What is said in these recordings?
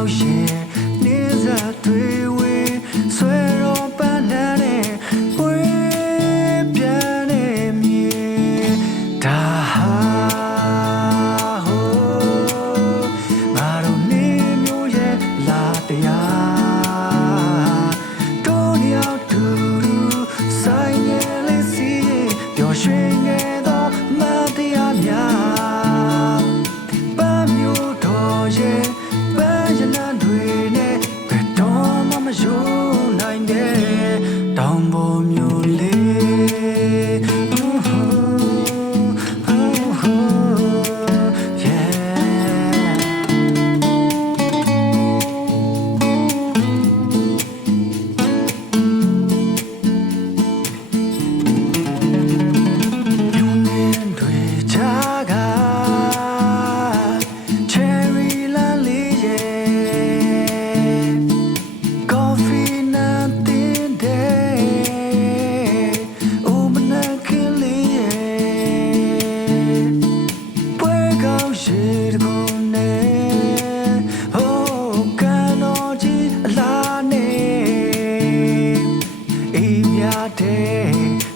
ရောက်ရှင်နေစားတွေဝေးဆွဲတော့ပန်းလန်းနဲ့ဝေးပြန်နေမြေဒါဟာဟိုငါတို့နေမျိုးရဲ့လာတရားတို့ညောက်တူဆိုင်ငယ်လေးစီပျော်ရွှင်ငယ်သောမတရားများပန်းမျိုးတော်ရဲ့ပန်းရနံတွေနဲ့ဘယ်တော့မှမယုံနိုင်တဲ့တောင်ပေါ်မျိုးလေး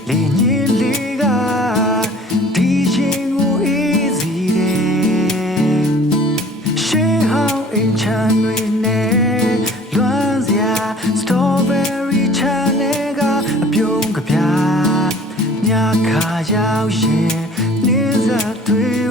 လေညင်လေးကဒီရင်ကိုအေးစီတယ်ရှေးဟောင်းအင်ချန်တွေနဲ့လွမ်းစရာစတော်ဘယ်ရီချန်နဲ့ကအပြုံးကပြညခါရောက်ရှင်နေစားတွေ